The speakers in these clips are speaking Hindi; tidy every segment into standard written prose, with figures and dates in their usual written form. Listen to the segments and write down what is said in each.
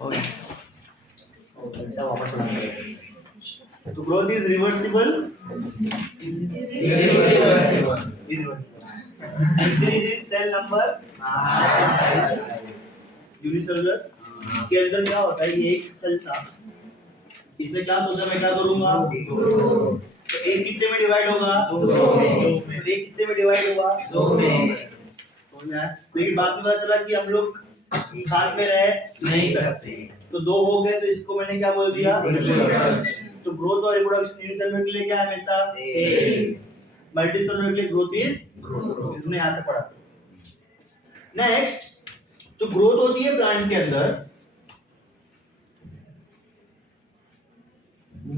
वापस तो growth is reversible, increase in cell number, unicellular के अंदर क्या होता है, ये एक सेल था, इसमें क्या सोचा मैं क्या करूंगा, तो एक कितने में डिवाइड होगा, एक कितने में डिवाइड होगा, लेकिन बाद में पता चला कि हम लोग साथ में रह नहीं सकते, तो दो हो गए, तो इसको मैंने क्या बोल दिया, तो ग्रोथ और रिप्रोडक्शन यूनिसेलुलर के लिए क्या हमेशा सेम, मल्टीसेलुलर के लिए ग्रोथ इज इसने यहां तक पढ़ा। नेक्स्ट जो ग्रोथ होती है प्लांट के अंदर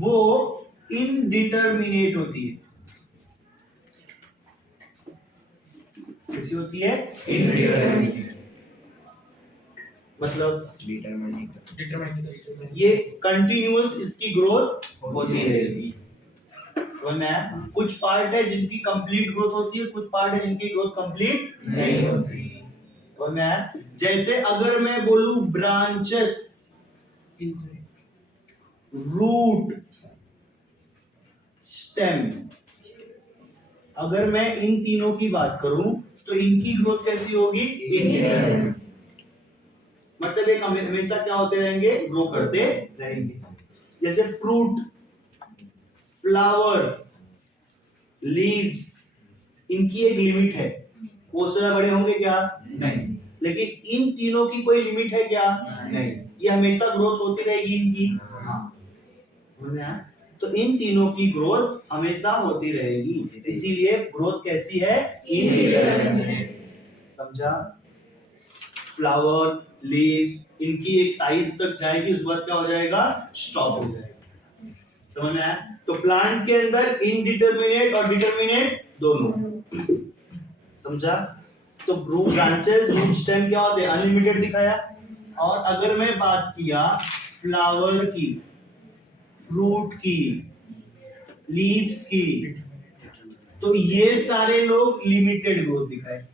वो इनडिटरमिनेट होती है। कैसी होती है, इनडिटरमिनेट, मतलब ये कंटिन्यूअस इसकी ग्रोथ होती रहेगी। समझ में आया? कुछ पार्ट है जिनकी कंप्लीट ग्रोथ होती है, कुछ पार्ट है जिनकी ग्रोथ कंप्लीट नहीं होती। समझ में आया? जैसे अगर मैं बोलूं ब्रांचेस, रूट, स्टेम, अगर मैं इन तीनों की बात करूं तो इनकी ग्रोथ कैसी होगी, इंडिटरमिनेट, मतलब ये हमेशा क्या होते रहेंगे, ग्रो करते रहेंगे। जैसे फ्रूट, फ्लावर, लीव्स, इनकी एक लिमिट है, वो ज्यादा बड़े होंगे क्या, नहीं, लेकिन इन तीनों की कोई लिमिट है क्या, नहीं, ये हमेशा ग्रोथ होती रहेगी इनकी। हाँ, समझ में आया? तो इन तीनों की ग्रोथ हमेशा होती रहेगी, इसीलिए ग्रोथ कैसी है, इनडिटरमिनेट। समझा? फ्लावर, लीव्स, इनकी एक साइज तक जाएगी, उसके बाद क्या हो जाएगा, स्टॉप हो जाएगा। समझ में आया? तो प्लांट के अंदर इनडिटरमिनेट और डिटरमिनेट दोनों। समझा? तो ग्रो ब्रांचेस, रूट, स्टेम क्या होते हैं, अनलिमिटेड दिखाया। और अगर मैं बात किया फ्लावर की, फ्रूट की, लीव्स की, तो ये सारे लोग लिमिटेड ग्रोथ दिखाए।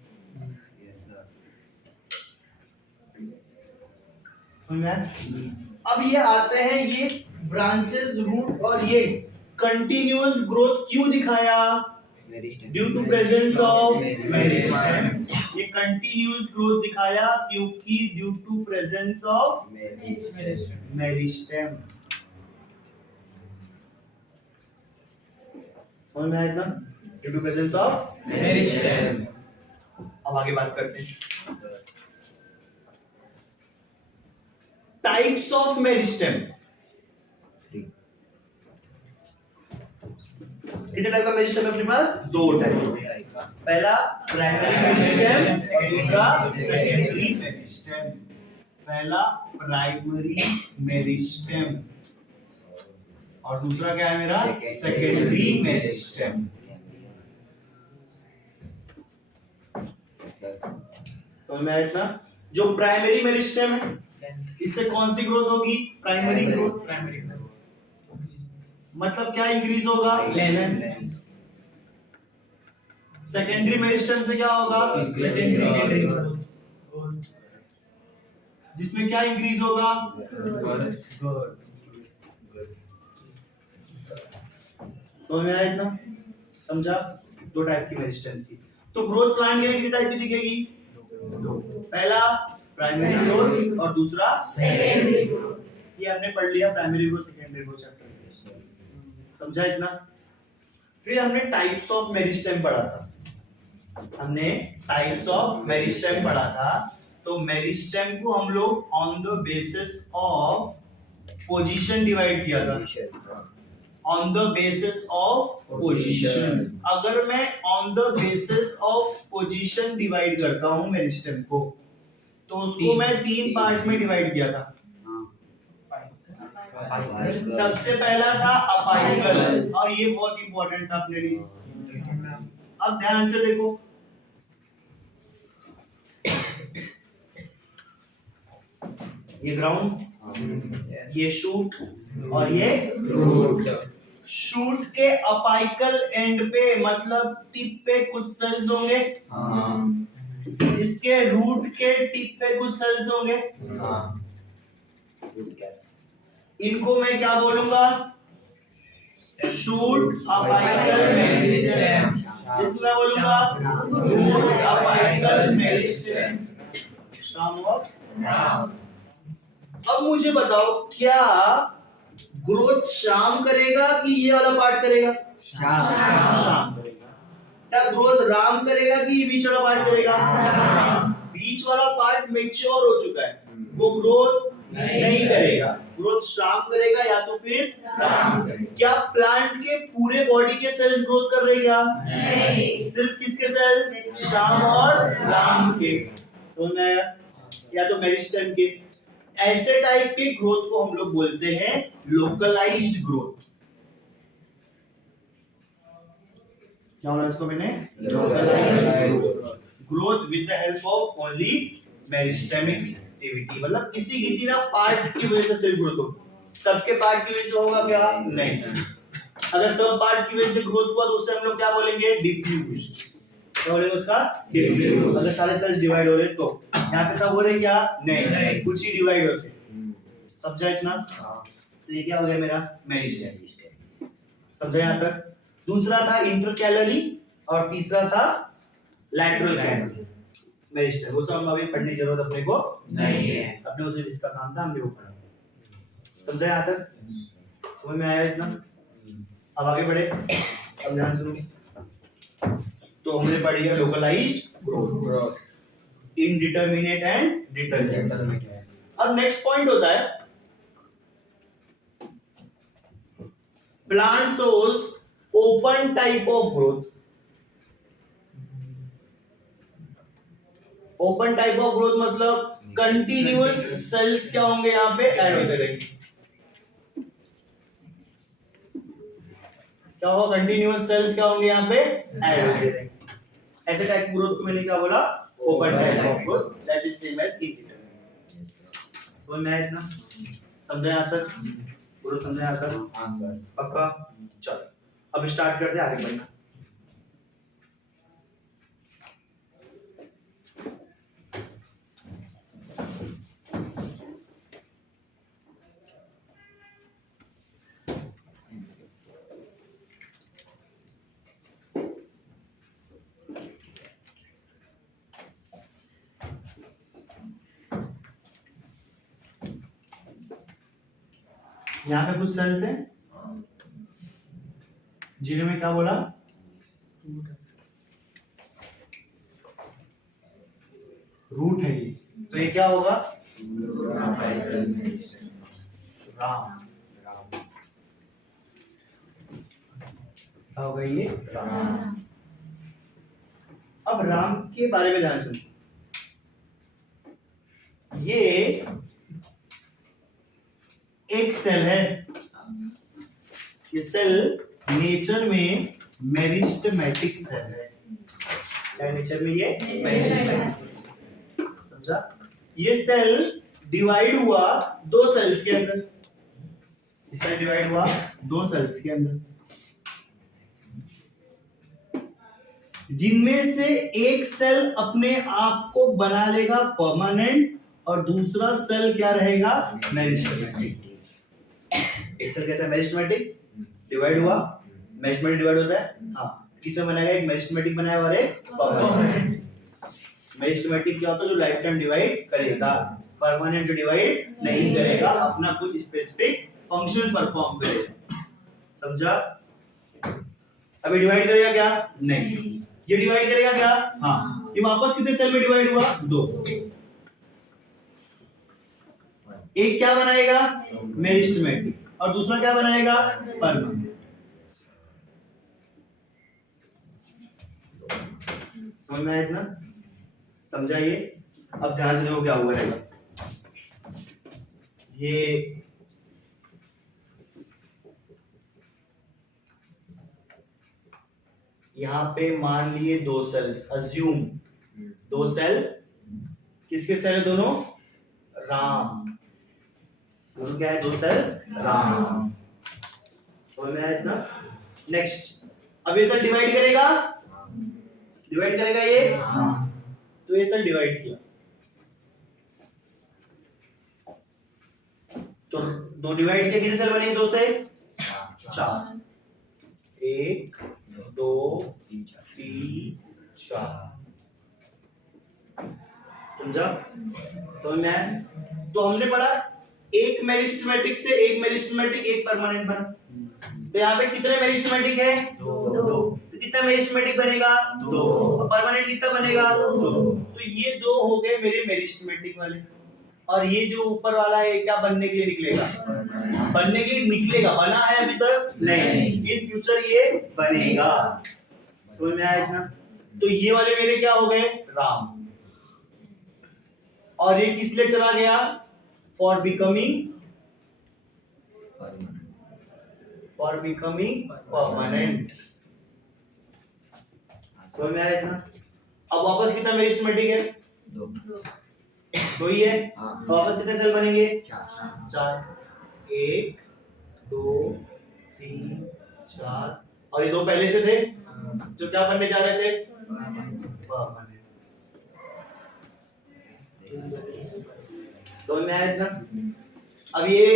समझ में आया? अब ये आते हैं, ये ब्रांचेस, रूट और ये कंटिन्यूअस ग्रोथ क्यों दिखाया, due to presence of meristem. ये कंटिन्यूअस ग्रोथ दिखाया क्योंकि due to presence of meristem. समझ में आया इतना, due to presence of meristem. अब आगे बात करते हैं टाइप्स ऑफ मेरिस्टेम। कितने टाइप का मेरिस्टेम है अपने पास, दो टाइप। पहला प्राइमरी मेरिस्टेम और दूसरा सेकेंडरी मेरिस्टेम। पहला प्राइमरी मेरिस्टेम और दूसरा क्या है मेरा, सेकेंडरी मेरिस्टेम। तो मैं इतना, जो प्राइमरी मेरिस्टेम है इससे कौन सी ग्रोथ होगी, प्राइमरी ग्रोथ। मतलब क्या इंक्रीज होगा, लेंथ। सेकेंडरी मेरिस्टेम से क्या होगा, सेकेंडरी ग्रोथ, जिसमें क्या इंक्रीज होगा, गर्थ। समझ में आया इतना, समझा? दो टाइप की मेरिस्टेम थी। तो ग्रोथ प्लांट के कितने टाइप की दिखेगी, दो। पहला प्राइमरी ग्रोथ और दूसरा सेकेंडरी ग्रोथ। ये हमने पढ़ लिया, primary growth, secondary growth chapter में। समझा इतना? फिर हमने टाइप्स ऑफ मेरिस्टेम पढ़ा था, हमने टाइप्स ऑफ मेरिस्टेम पढ़ा था। तो मेरिस्टेम को हम लोग on the basis of position divide किया था, on the basis of position. अगर मैं on the basis of position divide करता हूं मेरिस्टेम को, तो उसको मैं तीन पार्ट में डिवाइड किया था। सबसे पहला था अपाइकल, और ये बहुत इंपॉर्टेंट था अपने लिए। अब ध्यान से देखो, ये ग्राउंड, ये शूट और ये रूट। शूट के अपाइकल एंड पे, मतलब टिप पे कुछ सेल्स होंगे, इसके रूट के टिप पे कुछ सेल्स होंगे। इनको मैं क्या बोलूंगा? Shoot apical meristem. इसको क्या बोलूंगा? Root apical meristem. शाम और राम। अब मुझे बताओ, क्या ग्रोथ शाम करेगा कि ये वाला पार्ट करेगा? शाम करेगा। क्या ग्रोथ राम करेगा कि ये बीच वाला पार्ट करेगा? बीच वाला पार्ट मैच्योर हो चुका है, वो ग्रोथ नहीं करेगा। ग्रोथ शाम करेगा या तो फिर राम करेगा। क्या प्लांट के पूरे बॉडी के सेल्स ग्रोथ कर रहे क्या? नहीं। सिर्फ किसके सेल्स? शाम और राम के। समझ में आया? या तो मेरिस्टेम के। ऐसे टाइप के ग्रोथ को हम लोग बोलते हैं लोकलाइज्ड ग्रोथ। क्या बोला इसको मैंने? Localised growth with the help of only meristematic activity. मतलब किसी ना पार्ट की वजह से सेल ग्रोथ होगा। सबके पार्ट की वजह से होगा क्या? नहीं। अगर सब पार्ट की वजह से ग्रोथ हुआ तो उसे हम लोग क्या बोलेंगे? डिफ्यूज्ड। क्या बोलेंगे उसका? डिफ्यूज। अगर सारे सेल्स डिवाइड हो रहे तो यहाँ पे सब हो रहे क्या? नहीं, कुछ ही डिवाइड होते। समझा इतना? तो ये क्या हो गया मेरा? मेरिस्टेम। समझा यहाँ तक? दूसरा था इंटरकैलरी और तीसरा था लैटरल कैनल। मेरिस्टेम वो सब हम अभी पढ़ने की जरूरत अपने को नहीं है, अपने उसे इसका काम था, हमने वो पढ़ा। समझा यहाँ तक? समझ में आया इतना? अब आगे बढ़े। अब ध्यान सुनो। तो हमने पढ़ी है localised growth, indeterminate and determinate. अब नेक्स्ट पॉइंट होता है plant shows open type of growth. Open type of growth मतलब कंटिन्यूअस सेल्स क्या होंगे यहाँ पे? ऐड होते रहेंगे। क्या होगा? कंटिन्यूअस सेल्स क्या होंगे यहाँ पे? ऐड होते रहेंगे। ऐसे टाइप ग्रोथ को मैंने क्या बोला? Open type of growth, that is same as indeterminate. समझ में आया इतना? समझा यहाँ तक? ग्रोथ समझा यहाँ तक? हां सर। पक्का? चलो अब स्टार्ट करते हैं आगे बढ़ना। यहाँ पे कुछ सेल्स हैं जिन्हें में क्या बोला? रूट है ये, तो ये क्या होगा? राम। क्या होगा ये? राम। अब राम के बारे में ध्यान सुनिए। ये एक सेल है। ये सेल नेचर में मेरिस्टेमेटिक सेल है। क्या नेचर में ये? मेरिस्टेमेटिक। समझा? ये सेल डिवाइड हुआ दो सेल्स के अंदर। इससे डिवाइड हुआ दो सेल्स के अंदर, जिनमें से एक सेल अपने आप को बना लेगा परमानेंट और दूसरा सेल क्या रहेगा? मेरिस्टेमेटिक। एक सेल कैसा? मेरिस्टेमेटिक। डिवाइड हुआ, मेरिस्टेमेटिक डिवाइड होता है। हाँ, किसमें बनाएगा? एक मेरिस्टेमेटिक बनाएगा और एक परमानेंट। मेरिस्टेमेटिक क्या होता है? जो लाइफ टाइम डिवाइड करेगा। परमानेंट जो डिवाइड नहीं करेगा, अपना कुछ स्पेसिफिक फंक्शन परफॉर्म करेगा। समझा? अभी डिवाइड करेगा क्या? नहीं। ये डिवाइड करेगा क्या? हाँ। ये वापस कितने सेल में डिवाइड हुआ? दो। एक क्या बनाएगा? मेरिस्टेमेटिक, और दूसरा क्या बनाएगा? परमानेंट। समझ में आया इतना? समझाइए। अब ध्यान से देखो क्या हुआ रहेगा। ये यहाँ पे मान लिए दो सेल्स, अज्यूम दो सेल। किसके सेल है दोनों? राम। दोनों क्या है? दो सेल राम। समझ में आया इतना? नेक्स्ट, अब ये सेल डिवाइड करेगा। डिवाइड करेगा ये? तो ये सेल डिवाइड किया। दो डिवाइड किया कितने सेल बनेंगे? 2 से 4, 1 2 3 4। समझा? समझ में आया? तो हमने पढ़ा एक मेरिस्टेमेटिक से एक मेरिस्टेमेटिक एक परमानेंट बना। तो यहाँ पे कितने मेरिस्टेमेटिक है? 2। तो कितना मेरिस्टेमेटिक बनेगा? 2। और परमानेंट कितना बनेगा? 2। तो ये 2 हो गए मेरे मेरिस्टेमेटिक वाले। और ये जो ऊपर वाला है क्या बनने के लिए निकलेगा? बनने के लिए निकलेगा। बना है अभी तक नहीं, इन फ्यूचर ये बनेगा। समझ में आया इतना? तो ये वाले मेरे क्या हो गए? राम। और ये किस लिए चला गया? For becoming permanent. समझ में आया इतना? अब वापस कितना मेरिस्टेमेटिक है? 2 ही है। वापस कितने सेल बनेंगे? 4। 1 2 3 4। और ये 2 पहले से थे जो क्या बनने जा रहे थे? परमानेंट। समझ में आया इतना? अब ये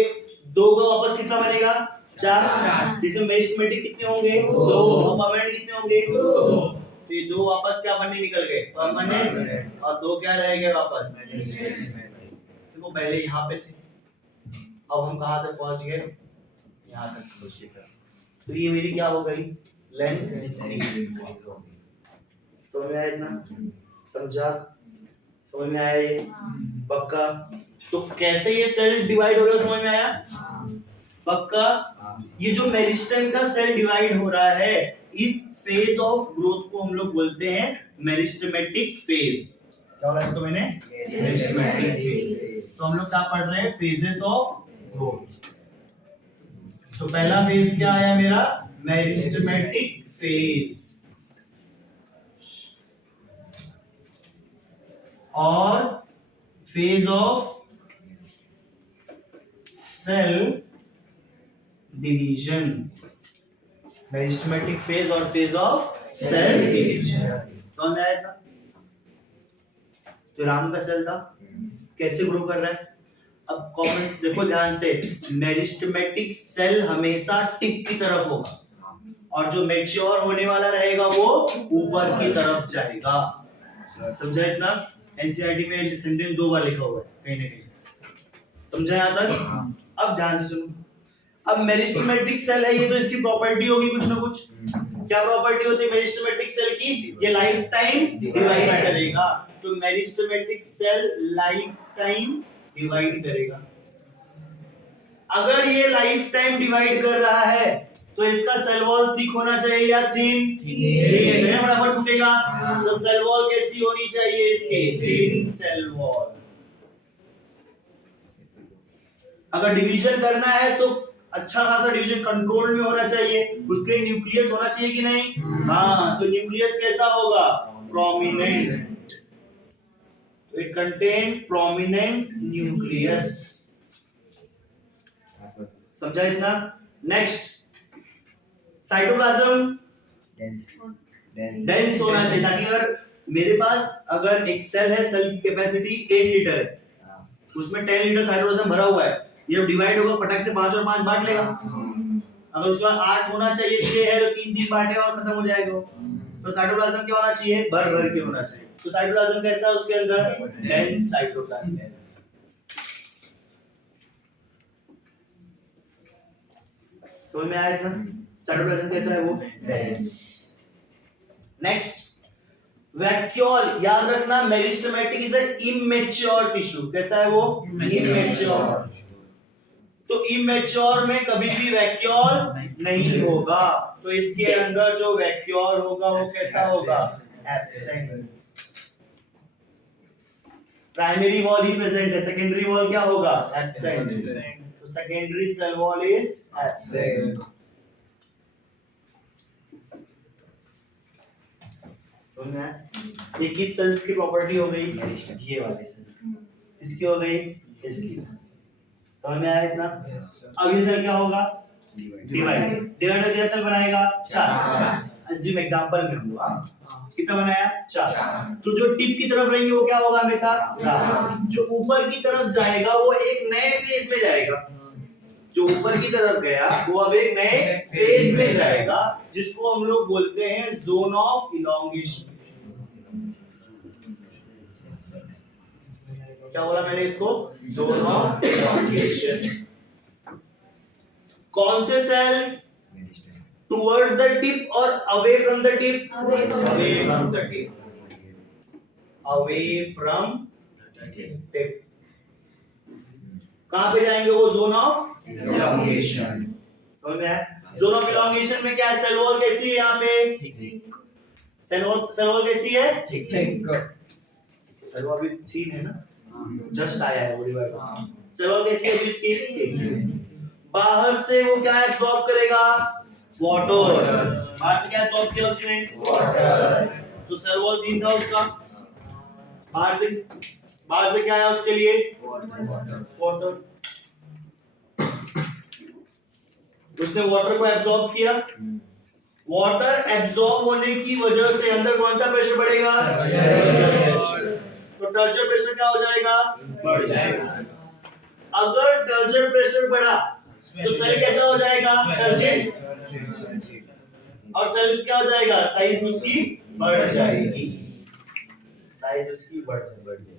2 का वापस कितना बनेगा? 4। जिसमें मेरिस्टेमेटिक कितने होंगे? 2। और परमानेंट कितने होंगे? 2। तो ये 2 वापस क्या बनने निकल गए? परमानेंट। और 2 क्या रह गए वापस? देखो पहले यहाँ पे थे, अब हम कहाँ तक पहुंच गए? यहाँ तक। तो ये मेरी क्या हो गई? लेंथ। समझ में आया इतना? समझा? समझ में आया ये? पक्का? तो कैसे ये सेल डिवाइड हो रहा है समझ में आया? पक्का? ये जो मेरिस्टेम का सेल डिवाइड हो रहा है, इस फेज ऑफ ग्रोथ को हम लोग बोलते हैं मेरिस्टेमेटिक फेज। क्या बोला इसको मैंने? Meristematic phase. तो हम लोग क्या पढ़ रहे हैं? Phases of growth. तो पहला फेज क्या आया मेरा? Meristematic phase. और phase of cell division. Meristematic phase और फेज ऑफ सेल डिवीजन। समझ में आया था? तो राम का सेल था, कैसे ग्रो कर रहा है? अब कमेंट देखो ध्यान से। मेरिस्टेमेटिक सेल हमेशा टिप की तरफ होगा और जो मैच्योर होने वाला रहेगा वो ऊपर की तरफ जाएगा। समझा इतना? एनसीईआरटी में सेंटेंस 2 बार लिखा हुआ है कहीं ना कहीं। समझा यहाँ तक? अब ध्यान से सुनो। अब मेरिस्टेमेटिक सेल है ये, तो इसकी प्रॉपर्टी होगी कुछ ना कुछ। क्या प्रॉपर्टी होती है मेरिस्टेमेटिक सेल की? ये लाइफ टाइम डिवाइड करेगा। तो meristematic cell lifetime divide करेगा। अगर ये लाइफ टाइम डिवाइड कर रहा है तो इसका सेल वॉल थिक होना चाहिए या थिन? थिन। बराबर टूटेगा। तो सेल वॉल कैसी होनी चाहिए इसकी? Thin cell wall. अगर डिवीजन करना है तो अच्छा खासा डिवीजन कंट्रोल में होना चाहिए। उसके न्यूक्लियस होना चाहिए कि नहीं? हाँ। तो न्यूक्लियस कैसा होगा? Prominent. It contain prominent nucleus. समझा इतना? नेक्स्ट, साइटोप्लाज्म डेंस होना चाहिए, ताकि अगर मेरे पास अगर एक सेल है, सेल की कैपेसिटी 8 लीटर है, उसमें 10 लीटर साइटोप्लाज्म भरा हुआ है, ये डिवाइड होगा फटाक से 5 और 5 बांट लेगा। अगर उसके बाद 8 होना चाहिए, 6 है तो 3-3 बांटेगा और खत्म हो जाएगा। तो साइटोप्लाज्म क्या होना चाहिए? भर भर के होना चाहिए। तो साइटोप्लाज्म कैसा है उसके अंदर? Dense cytoplasm. समझ में आया इतना? साइटोप्लाज्म कैसा है वो? डेंस। Next, vacuole. याद रखना meristematic is a immature tissue. कैसा है वो? इमेच्योर। तो इमेच्योर में कभी भी वैक्यूल नहीं होगा। तो इसके अंदर जो वैक्यूल होगा वो कैसा होगा? एब्सेंट। प्राइमरी वॉल ही प्रेजेंट है, सेकेंडरी वॉल क्या होगा? एब्सेंट। तो secondary cell wall is absent. ये किस सेल्स की प्रॉपर्टी हो गई? ये वाले सेल्स। इसकी हो गई, इसकी। समझ में आया इतना? अब ये सेल क्या होगा? डिवाइड। डिवाइड कितना सेल बनाएगा? 4। अज्यूम एग्जांपल में हुआ कितना बनाया? 4। तो जो टिप की तरफ रहेंगे वो क्या होगा? हमेशा राम। जो ऊपर की तरफ जाएगा वो एक नए फेज में जाएगा। जो ऊपर की तरफ गया वो अब एक नए फेज में जाएगा, जिसको हम लोग बोलते हैं जोन ऑफ इलॉन्गेशन। क्या बोला मैंने इसको? Zone of elongation. कौन से सेल्स टुवर्ड द टिप और away from the tip? Away from the tip, away from tip. कहां पे जाएंगे वो? Zone of elongation. समझ में आया? जोन ऑफ इलॉन्गेशन में क्या है? सेल वॉल कैसी है यहाँ पे? सेल वॉल कैसी है? ठीक। सेल वॉल भी थीन है ना, जस्ट आया है वो डिवाइड। सेल वॉल कैसी है इसकी? बाहर से वो क्या एब्सॉर्ब करेगा? वाटर। बाहर से क्या एब्सॉर्ब किया उसने? वाटर। तो सेल वॉल थीन था उसका, बाहर से क्या आया उसके लिए? वाटर। उसने वाटर को एब्सॉर्ब किया। वाटर एब्सॉर्ब होने की वजह से अंदर कौन सा प्रेशर बढ़ेगा? तो टर्चर प्रेशर क्या हो जाएगा? बढ़ जाएगा। अगर टर्चर प्रेशर बढ़ा तो सेल कैसा हो जाएगा? टर्जिड। और सेल्स क्या हो जाएगा? साइज उसकी बढ़ जाएगी, साइज उसकी बढ़ जाएगी।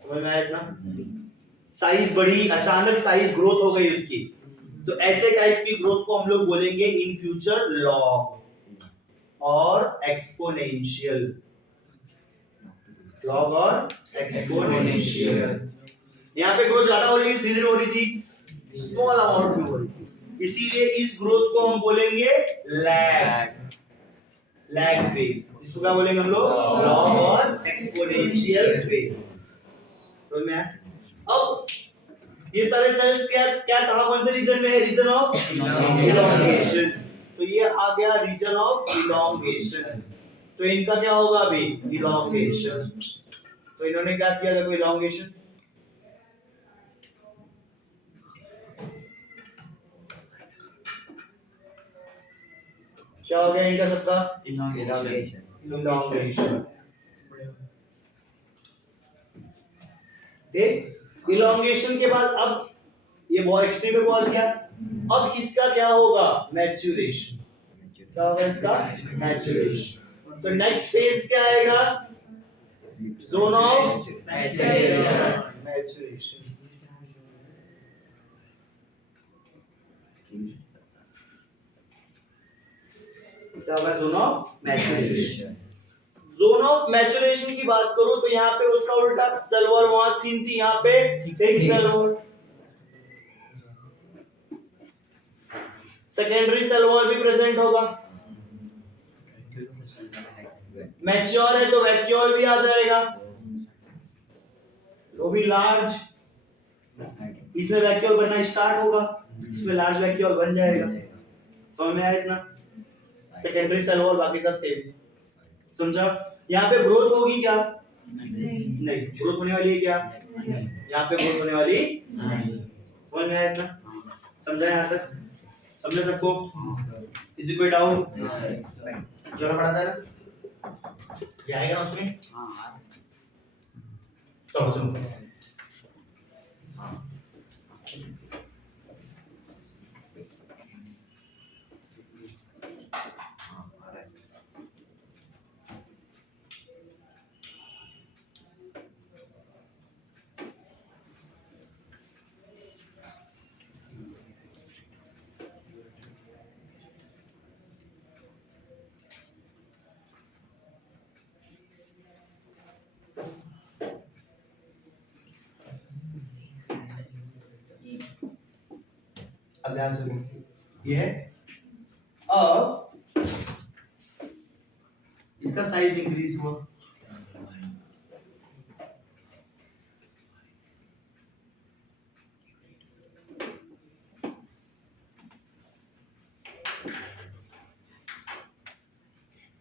समझ में आया इतना? साइज बढ़ी, अचानक साइज ग्रोथ हो गई उसकी, तो ऐसे टाइप की ग्रोथ को हम लोग बोलेंगे इन फ्यूचर लॉग और एक्सपोनेंशियल। लॉग और एक्सपोनेंशियल। यहाँ पे ग्रोथ ज्यादा हो रही थी, धीरे हो रही थी, स्मॉल अमाउंट में हो रही थी, इसीलिए इस ग्रोथ को हम बोलेंगे लैग फेज। इसको क्या बोलेंगे हम लोग? लॉग और एक्सपोनेंशियल फेज। समझ में आया? अब ये सारे सेल्स क्या क्या कहा? कौन से रीजन में है? Region of elongation. तो ये आ गया रीजन ऑफ इलॉन्गेशन। तो इनका क्या होगा अभी? इलॉन्गेशन। तो इन्होंने क्या किया? देखो इलॉन्गेशन, क्या हो गया इनका सबका? इलॉन्गेशन। ठीक। इलॉन्गेशन के बाद अब ये बहुत एक्सट्रीम पे पहुंच गया। अब इसका क्या होगा? मैच्योरेशन। क्या होगा इसका? मैच्योरेशन। तो नेक्स्ट फेज क्या आएगा? Zone of maturation. क्या होगा? Zone of maturation. Zone of maturation की बात करूं तो यहाँ पे उसका उल्टा, सेल वॉल वहां थीन थी, यहाँ पे thick cell wall. Secondary cell wall भी प्रेजेंट होगा। मैच्योर है तो वैक्यूल भी आ जाएगा, वो भी लार्ज। इसमें वैक्यूल बनना स्टार्ट होगा, इसमें लार्ज वैक्यूल बन जाएगा। समझ में आया इतना? सेकेंडरी सेल वॉल बाकी सब सेम। समझा? यहाँ पे ग्रोथ होगी क्या? नहीं। ग्रोथ होने वाली है क्या? यहाँ पे ग्रोथ होने वाली नहीं। समझ में आया इतना? समझा यहाँ तक? समझे सबको? किसी कोई डाउट? चलो पढ़ा था ना, ये आएगा ना उसमें? चलो सुनो। अब ध्यान सुनो, ये है। अब इसका साइज इंक्रीज हुआ,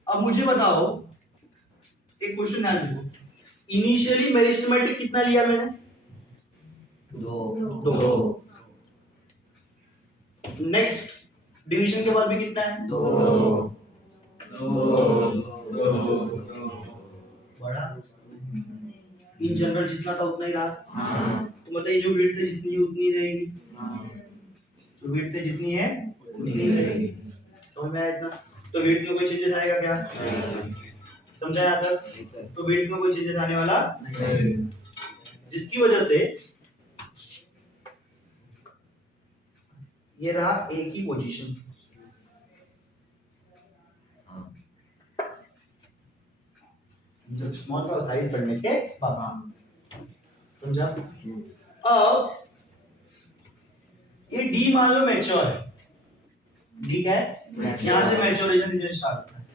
अब मुझे बताओ एक क्वेश्चन ध्यान देखो। इनिशियली मेरिस्टेमेटिक कितना लिया मैंने? दो। नेक्स्ट डिवीजन के बाद भी कितना है? दो। बड़ा इन जनरल जितना था उतना ही रहा। तो मतलब ये जो विड्थ है जितनी है उतनी रहेगी, जो विड्थ है जितनी है उतनी रहेगी। समझ में आया इतना? तो विड्थ में कोई चेंजेस आएगा क्या? समझा यहाँ तक? तो विड्थ में कोई चेंजेस आने वाला नहीं, जिसकी वजह से ये रहा एक ही पोजीशन। जब स्मॉल का साइज बढ़ने के बाद, समझा? अब ये डी मान लो मैच्योर है, डी क्या है? यहां से मैच्योरेशन धीरे स्टार्ट होता है,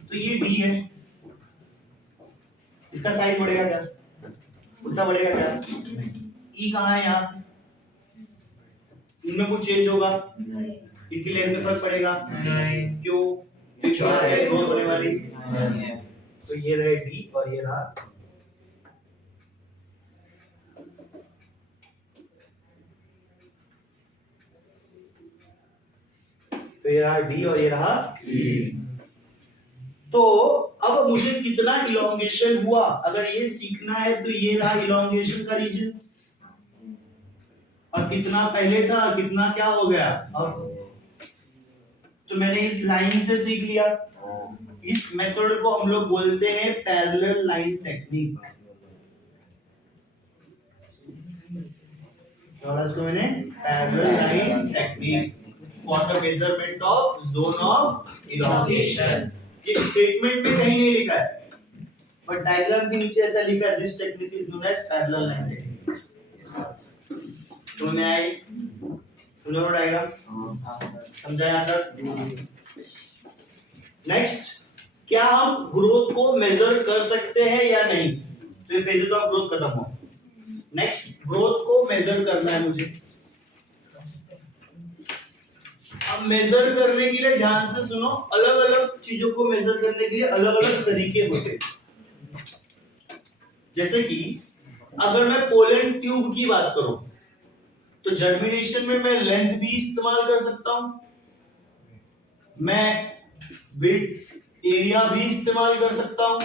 तो ये डी है, इसका साइज बढ़ेगा क्या? उतना बढ़ेगा क्या? ई कहाँ है? यहाँ इनमें कुछ चेंज होगा? इनकी लेंथ में फर्क पड़ेगा? क्यों? क्योंकि ग्रोथ होने वाली। तो ये रहे डी और ये रहा, तो ये रहा डी और ये रहा ई। तो अब मुझे कितना इलोंगेशन हुआ अगर ये सीखना है, तो ये रहा इलोंगेशन का रीजन, और कितना पहले था कितना क्या हो गया अब। तो मैंने इस लाइन से सीख लिया। इस मेथड को हम लोग बोलते हैं पैरेलल लाइन टेक्निक। और इसको मैंने parallel line technique for the measurement of zone of elongation. ये स्टेटमेंट में कहीं नहीं लिखा है, बट डायग्राम के नीचे ऐसा लिखा है, this technique is known as parallel line technique. समझ में आई? सुनो डायग्राम, समझा यहाँ तक? नेक्स्ट, क्या हम ग्रोथ को मेजर कर सकते हैं या नहीं? तो ये फेजेस ऑफ ग्रोथ खत्म हो। नेक्स्ट, ग्रोथ को मेजर करना है मुझे। अब मेजर करने के लिए ध्यान से सुनो, अलग अलग चीजों को मेजर करने के लिए अलग अलग तरीके होते हैं। जैसे कि अगर मैं पोलन ट्यूब की बात करूं, तो जर्मिनेशन में मैं लेंथ भी इस्तेमाल कर सकता हूं, मैं विड्थ एरिया भी इस्तेमाल कर सकता हूं,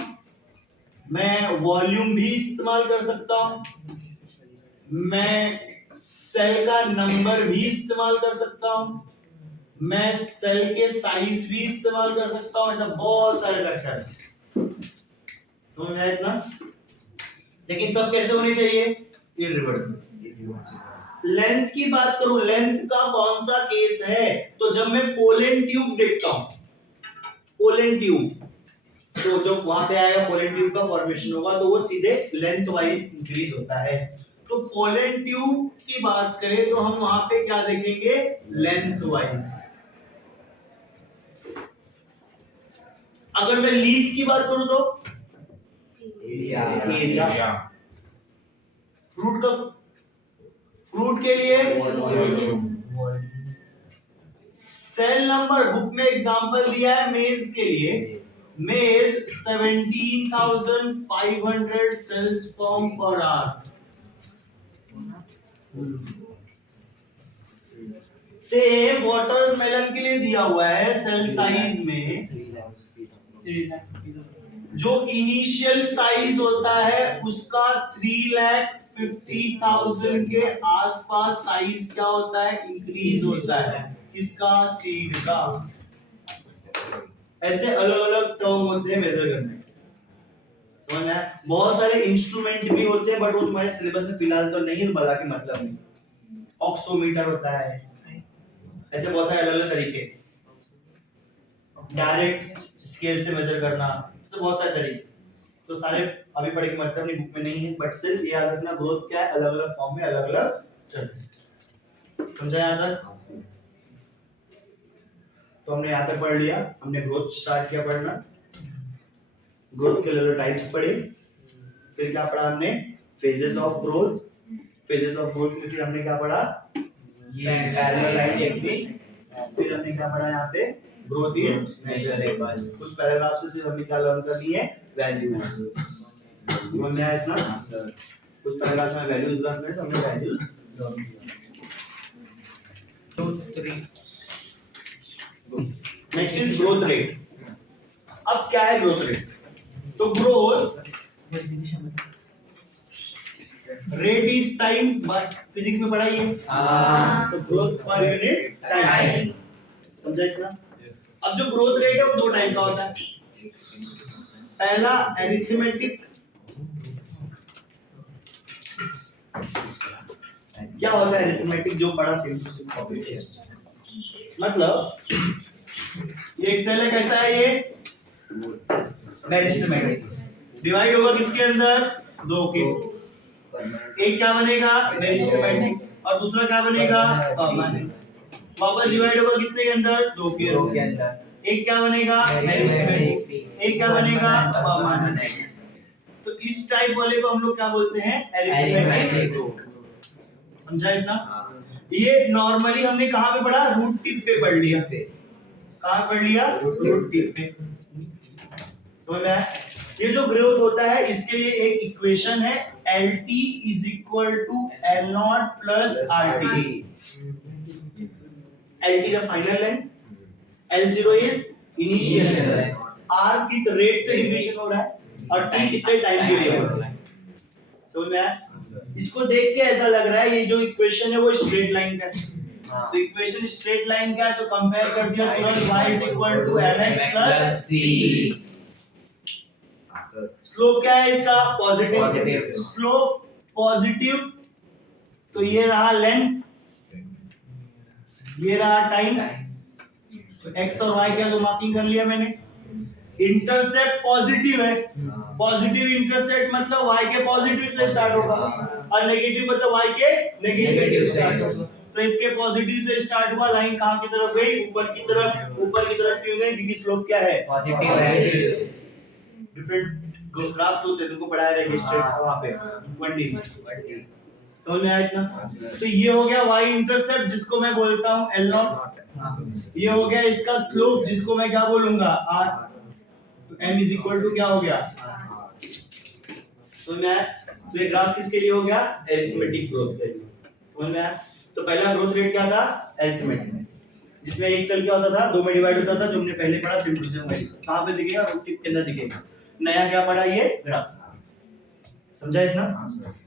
मैं वॉल्यूम भी इस्तेमाल कर सकता हूं, मैं सेल का नंबर भी इस्तेमाल कर सकता हूं, मैं सेल के साइज भी इस्तेमाल कर सकता हूं। ऐसा बहुत सारे फैक्टर हैं, समझ में आया इतना? लेकिन सब कैसे होने चाहिए? इरिवर्सिबल। लेंथ की बात करूं, लेंथ का कौन सा केस है? तो जब मैं पोलन ट्यूब देखता हूं, पोलन ट्यूब, तो जब वहां पे आएगा पोलन ट्यूब का फॉर्मेशन होगा, तो वो सीधे लेंथ वाइज इंक्रीज होता है। तो पोलन ट्यूब की बात करें तो हम वहां पे क्या देखेंगे? Length wise. अगर मैं लीफ की बात करूं तो एरिया। फ्रूट का, फ्रूट के लिए सेल नंबर, बुक में एग्जांपल दिया है मेज के लिए, मेज 17,500 सेल्स फॉर्म पर आवर। से वाटरमेलन के लिए दिया हुआ है सेल साइज में, जो इनिशियल साइज होता है उसका 3,50,000 के आसपास साइज क्या होता है? इंक्रीज होता है। इसका सीड का। ऐसे अलग अलग टर्म होते हैं मेजर करने के, समझ में आया? बहुत सारे इंस्ट्रूमेंट भी होते हैं, बट वो तुम्हारे सिलेबस में फिलहाल तो नहीं है, बता के मतलब नहीं। ऑक्सोमीटर होता है, ऐसे बहुत सारे अलग अलग तरीके, डायरेक्ट स्केल से मेजर करना, तो बहुत सारे तरीके। तो सारे अभी पढ़े के मतलब नहीं, बुक में नहीं है, बट सिर्फ याद रखना ग्रोथ क्या है, अलग अलग फॉर्म में अलग अलग चलते हैं। समझा यहाँ तक? तो हमने यहाँ तक पढ़ लिया, हमने ग्रोथ स्टार्ट किया पढ़ना, ग्रोथ के अलग टाइप्स पढ़े, फिर क्या पढ़ा हमने? Phases of growth. Phases of growth में फिर हमने क्या पढ़ा? ये पैरेलल लाइन टेक्निक। फिर हमने क्या पढ़ा यहाँ पे? Growth is measurable. उस पैराग्राफ से सिर्फ हमने क्या लर्न करनी है? वैल्यूज। समझ में आया इतना? उस पैराग्राफ में वैल्यूज लर्न करते, हमने वैल्यूज लर्न किया। 2 3 नेक्स्ट इज ग्रोथ रेट। अब क्या है ग्रोथ रेट? तो growth rate is time, physics में पढ़ाई है तो ग्रोथ पर यूनिट टाइम, समझा इतना? अब जो ग्रोथ रेट है वो 2 टाइप का होता है। पहला एरिथमेटिक, क्या होता है एरिथमेटिक, जो पढ़ा मतलब ये एक सेल है, कैसा है ये मेरिस्टेमेटिक, डिवाइड होगा किसके अंदर 2 के, एक क्या बनेगा मेरिस्टेमेटिक और दूसरा क्या बनेगा परमानेंट, वापस डिवाइड होगा कितने के अंदर 2 के अंदर, एक क्या बनेगा मेरिस्टेमेटिक, एक क्या बनेगा परमानेंट। तो इस टाइप वाले को हम लोग क्या बोलते हैं एरिथमेटिक ग्रोथ, समझा इतना? ये नॉर्मली हमने कहां पे पढ़ा, रूट टिप पे पढ़ लिया, कहां पढ़ लिया रूट टिप पे, समझ में आया? ये जो ग्रोथ होता है इसके लिए एक इक्वेशन है LT is equal to L0 plus RT। LT is final length, L0 is initial length, R किस रेट से डिवीजन हो रहा है और T कितने टाइम के लिए हो रहा है, समझ में आया? इसको देख के ऐसा लग रहा है ये जो इक्वेशन है वो स्ट्रेट लाइन का है, तो इक्वेशन स्ट्रेट लाइन का है तो कंपेयर कर दिया तुरंत y is equal to mx plus c। Slope क्या है इसका पॉजिटिव, स्लोप पॉजिटिव, तो ये रहा लेंथ, ये रहा टाइम, तो x और y क्या तो मार्किंग कर लिया मैंने। इंटरसेप्ट पॉजिटिव है, पॉजिटिव इंटरसेप्ट मतलब y के पॉजिटिव से स्टार्ट होगा और नेगेटिव मतलब y के नेगेटिव से स्टार्ट होगा, तो इसके पॉजिटिव से स्टार्ट हुआ, लाइन कहां की तरफ गई ऊपर की तरफ, ऊपर की तरफ क्यों गई क्योंकि स्लोप क्या है पॉजिटिव है। डिफरेंट ग्राफ्स होते हैं, तुमको पढ़ाया रहेगा स्ट्रेट वहां पे 1D में, समझ में आया इतना? तो ये हो गया y इंटरसेप्ट जिसको मैं बोलता हूं L0, ये हो गया इसका स्लोप जिसको मैं क्या बोलूंगा R, तो m इज इक्वल टू क्या हो गया, समझ में आया? तो ये ग्राफ किसके लिए हो गया एरिथमेटिक ग्रोथ के लिए, समझ में आया? तो पहला ग्रोथ रेट क्या था एरिथमेटिक में, जिसमें एक सेल क्या होता था 2 में डिवाइड होता था, जो हमने पहले पढ़ा सिम्प्लिसिटी में, कहां पे दिखेगा रूट टिप के अंदर दिखेगा। नया क्या पढ़ा ये ग्राफ, समझा इतना?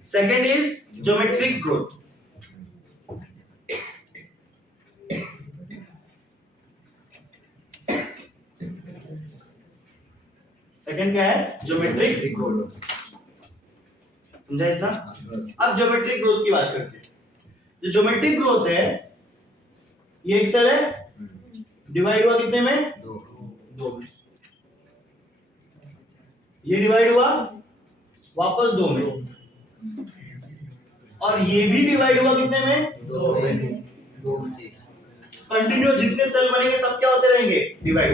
Second is geometric growth, second क्या है ज्योमेट्रिक ग्रोथ, समझा इतना? अब ज्योमेट्रिक ग्रोथ की बात करते हैं। जो ज्योमेट्रिक ग्रोथ है ये एक सेल है, डिवाइड हुआ कितने में 2 में, ये डिवाइड हुआ वापस 2 में, और ये भी डिवाइड हुआ कितने में 2 में, कंटिन्यू जितने सेल बनेंगे सब क्या होते रहेंगे डिवाइड,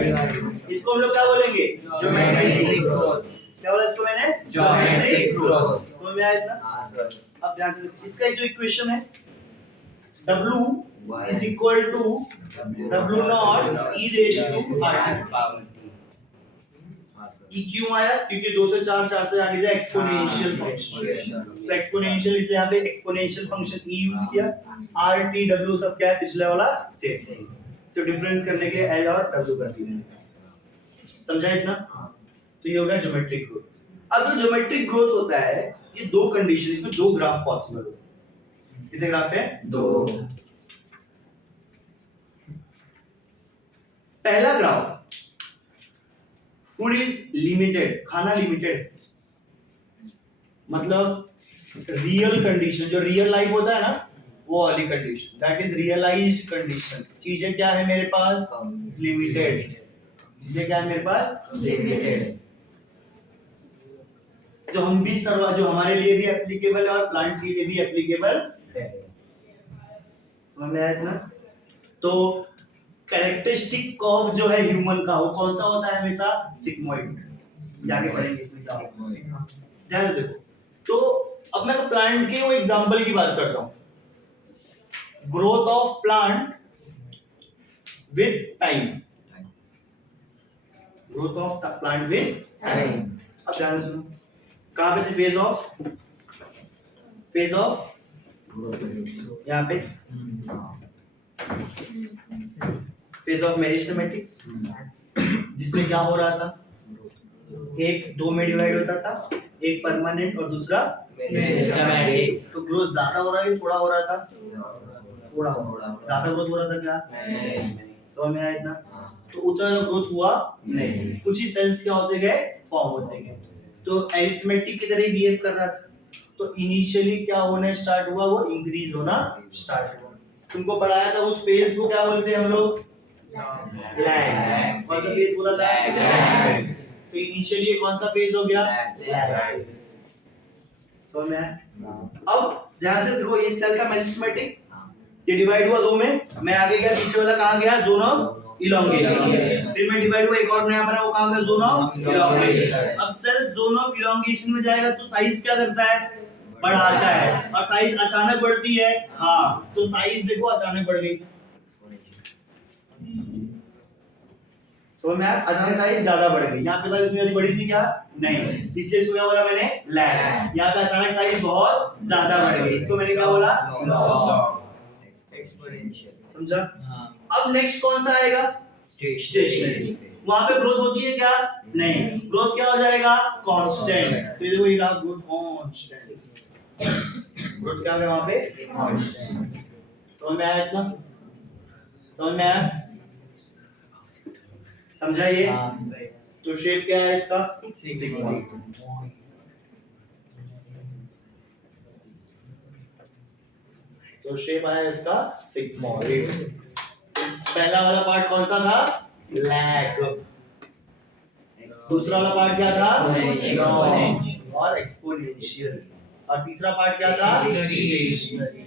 इसको हम लोग क्या बोलेंगे ज्योमेट्रिक ग्रोथ, क्या बोला इसको मैंने ज्योमेट्रिक ग्रोथ, समझ में आया इतना? हां सर। अब ध्यान से इसका जो इक्वेशन है W is equal to W naught e raised to r, e क्यों आया क्योंकि 2 से 4, 4 से आगे जाए एक्सपोनेंशियल फंक्शन, तो एक्सपोनेंशियल इसलिए यहाँ पे एक्सपोनेंशियल फंक्शन e यूज किया, r t w सब क्या है पिछले वाला सेम, तो डिफरेंस करने के l और w कर दिया, समझा इतना? तो ये हो गया ज्योमेट्रिक ग्रोथ। अब जो ज्योमेट्रिक ग्रोथ होता है ये 2 कंडीशन, इसमें 2 ग्राफ पॉसिबल होते हैं, कितने ग्राफ है 2। पहला ग्राफ फूड इज लिमिटेड, खाना लिमिटेड है, मतलब रियल कंडीशन, जो रियल लाइफ होता है ना वो वाली condition, that is realised condition. चीजें क्या है मेरे पास लिमिटेड, चीजें क्या है मेरे पास लिमिटेड, जो हम भी सर्वा जो हमारे लिए भी एप्लीकेबल है और प्लांट के लिए भी एप्लीकेबल है, समझ में आया इतना? तो कैरेक्टरिस्टिक कर्व जो है ह्यूमन का वो कौन सा होता है हमेशा सिग्मोइड, जाके पढ़ेंगे इसमें क्या होगा, ध्यान से देखो। तो अब मैं प्लांट के वो एग्जांपल की बात करता हूं, growth of plant with time, growth of plant with time. अब ध्यान से सुनो, कहां पे थे फेज ऑफ यहाँ पे फेज ऑफ मेरिस्टेमेटिक, जिसमें क्या हो रहा था एक 2 में डिवाइड होता था, एक परमानेंट और दूसरा सिस्टमैटिक। तो ग्रोथ ज्यादा हो रहा है थोड़ा हो रहा था? थोड़ा ज्यादा ग्रोथ हो रहा था क्या? समझ में आया इतना? तो उतना जो ग्रोथ हुआ नहीं, कुछ ही सेल्स क्या होते गए, फॉर्म होते गए। तो अरिथमेटिक की तरह बिहेव कर रहा था। तो इनिशियली क्या होने स्टार्ट हुआ, वो इंक्रीज होना स्टार्ट हुआ। तुमको पढ़ाया था उस फेज को क्या बोलते हैं हम लोग? लैग। कौन सा फेज बोला था? लैग। तो इनिशियली कौन सा फेज हो गया? लैग। समझ में आया? अब ध्यान से देखो, ये सेल का मेरिस्टेमेटिक ये डिवाइड हुआ दो में, मैं आगे गया, पीछे वाला कहां गया? Zone of elongation. फिर मैं डिवाइड हुआ एक और नया बना, वो कहां गया? Zone of elongation. अब सेल जोन ऑफ इलोंगेशन में जाएगा तो साइज क्या करता है? बढ़ाता है। और साइज अचानक बढ़ती है, हाँ, तो साइज देखो अचानक बढ़ गई। समझ में आया? अचानक साइज ज्यादा बढ़ गई। यहाँ पे साइज उतनी ज्यादा बढ़ी थी क्या? नहीं, इसलिए इसको क्या बोला मैंने? लैग। यहाँ पे अचानक साइज बहुत ज्यादा बढ़ गई, इसको मैंने क्या बोला? लॉग। एक्सपोनेंशियल। समझा? अब नेक्स्ट कौन सा आएगा? स्टेशनरी। वहां पे ग्रोथ होती है क्या? नहीं, ग्रोथ क्या हो जाएगा? कांस्टेंट। तो ये देखो ये रहा ग्रोथ कांस्टेंट। ग्रोथ क्या है वहां पे? कांस्टेंट। समझ में आया इतना? समझ में आया? समझा ये? तो शेप क्या है इसका? तो शेप आया इसका सिग्मोइड। पहला वाला पार्ट कौन सा था? लैग। दूसरा वाला पार्ट क्या था? एक्सपोनेंशियल। और एक्सपोनेंशियल। और तीसरा पार्ट क्या था? स्टेशनरी।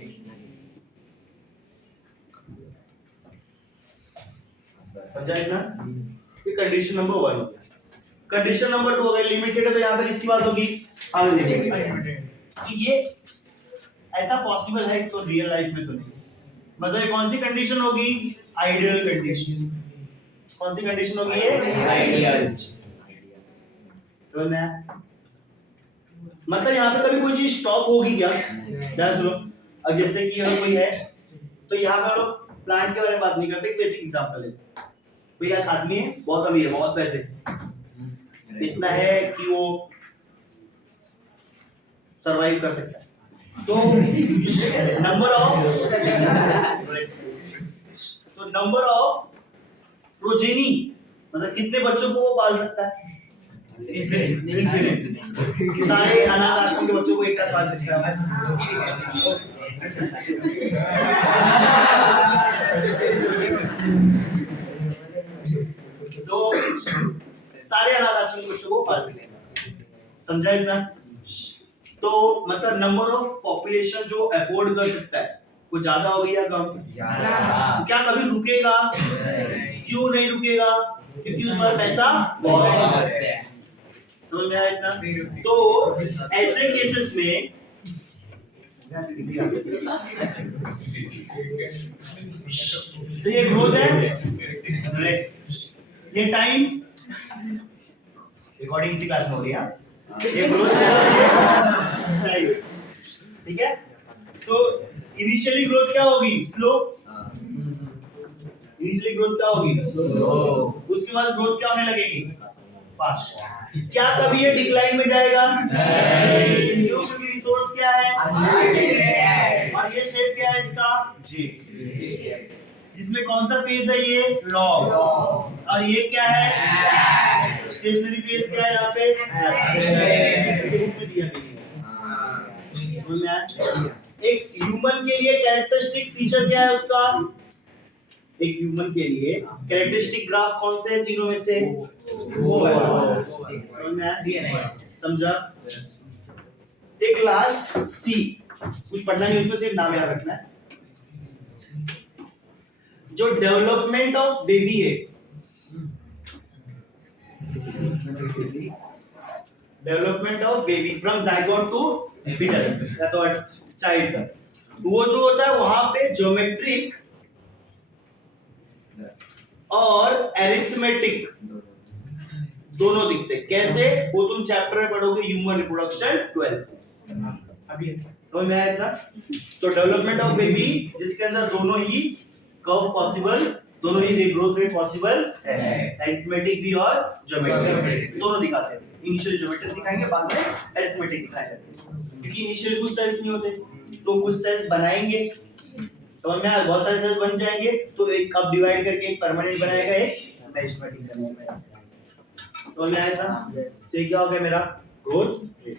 समझा इतना? ये कंडीशन नंबर 1। कंडीशन नंबर 2 अगर लिमिटेड है तो यहाँ पे किसकी बात होगी? अनलिमिटेड। तो ये ऐसा पॉसिबल है तो रियल लाइफ में तो नहीं। मतलब कौन सी कंडीशन होगी? Ideal condition. कौन सी कंडीशन होगी ये? आइडियल। समझ में आया? मतलब यहाँ पे कभी कोई चीज स्टॉप होगी क्या? ध्यान सुनो। अब जैसे कि अगर कोई है तो यहाँ पे हम लोग प्लांट के बारे में बात नहीं करते, बेसिक एग्जांपल है। कोई एक आदमी है, बहुत अमीर है, बहुत पैसे, इतना है कि वो सरवाइव कर सकता है। तो नंबर ऑफ प्रोजेनी, मतलब कितने बच्चों को वो पाल सकता है? इनफिनिट। सारे अनाथ आश्रम के बच्चों को एक साथ पाल सकता है। तो सारे अनाथ आश्रम के बच्चों को पाल सकते हैं। समझा इतना? तो मतलब नंबर ऑफ पॉपुलेशन जो अफोर्ड कर सकता है वो ज्यादा होगी या कम? ज्यादा। क्या कभी रुकेगा? क्यों नहीं रुकेगा? क्योंकि उस पर पैसा बहुत है। समझ में आया इतना? तो ऐसे केसेस में तो ये ग्रोथ है, ये टाइम रिकॉर्डिंग इसी क्लास में हो रही है, ये ग्रोथ है, ठीक है? तो इनिशियली ग्रोथ क्या होगी? स्लो। इनिशियली ग्रोथ क्या होगी? स्लो। उसके बाद ग्रोथ क्या होने लगेगी? फास्ट। क्या कभी ये डिक्लाइन में जाएगा? नहीं। क्यों? क्योंकि रिसोर्स क्या है? और ये शेप क्या है इसका? जे। जिसमें कौन सा फेज है ये? लॉग। और ये क्या है? स्टेशनरी फेज क्या है यहाँ पे? बुक में दिया गया है। समझ में आया? एक ह्यूमन के लिए कैरेक्टरिस्टिक फीचर क्या है उसका? एक ह्यूमन के लिए कैरेक्टरिस्टिक ग्राफ कौन से हैं तीनों में से? समझ में आया? समझा? एक लास्ट सी, कुछ पढ़ना नहीं, उसमें सिर्फ नाम याद रखना है। जो डेवलपमेंट ऑफ बेबी है, development of baby from zygote to foetus या तो चाइल्ड तक, वो जो होता है वहां पे ज्योमेट्रिक और एरिथमेटिक दोनों दिखते। कैसे? वो तुम चैप्टर में पढ़ोगे, ह्यूमन रिप्रोडक्शन 12। अभी समझ में आया था? तो डेवलपमेंट ऑफ बेबी जिसके अंदर दोनों ही कर्व पॉसिबल, दोनों ही ग्रोथ रेट पॉसिबल है, एरिथमेटिक भी और ज्योमेट्रिक दोनों दिखाते हैं। इनिशियल ज्योमेट्रिक दिखाएंगे, बाद में एरिथमेटिक दिखाएंगे। की इनिशियल कुछ सेल्स नहीं होते, तो कुछ सेल्स बनाएंगे, समझ में आया? बहुत सारे सेल्स बन जाएंगे तो एक कप डिवाइड करके एक परमानेंट बनाएगा, एक मेरिस्टेमेटिक बनाएगा। समझ में आया था? तो ये क्या हो गया मेरा ग्रोथ रेट।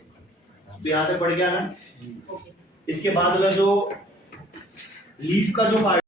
तो यहाँ तक पढ़ गया ना। इसके बाद वाला जो लीफ का जो पार्ट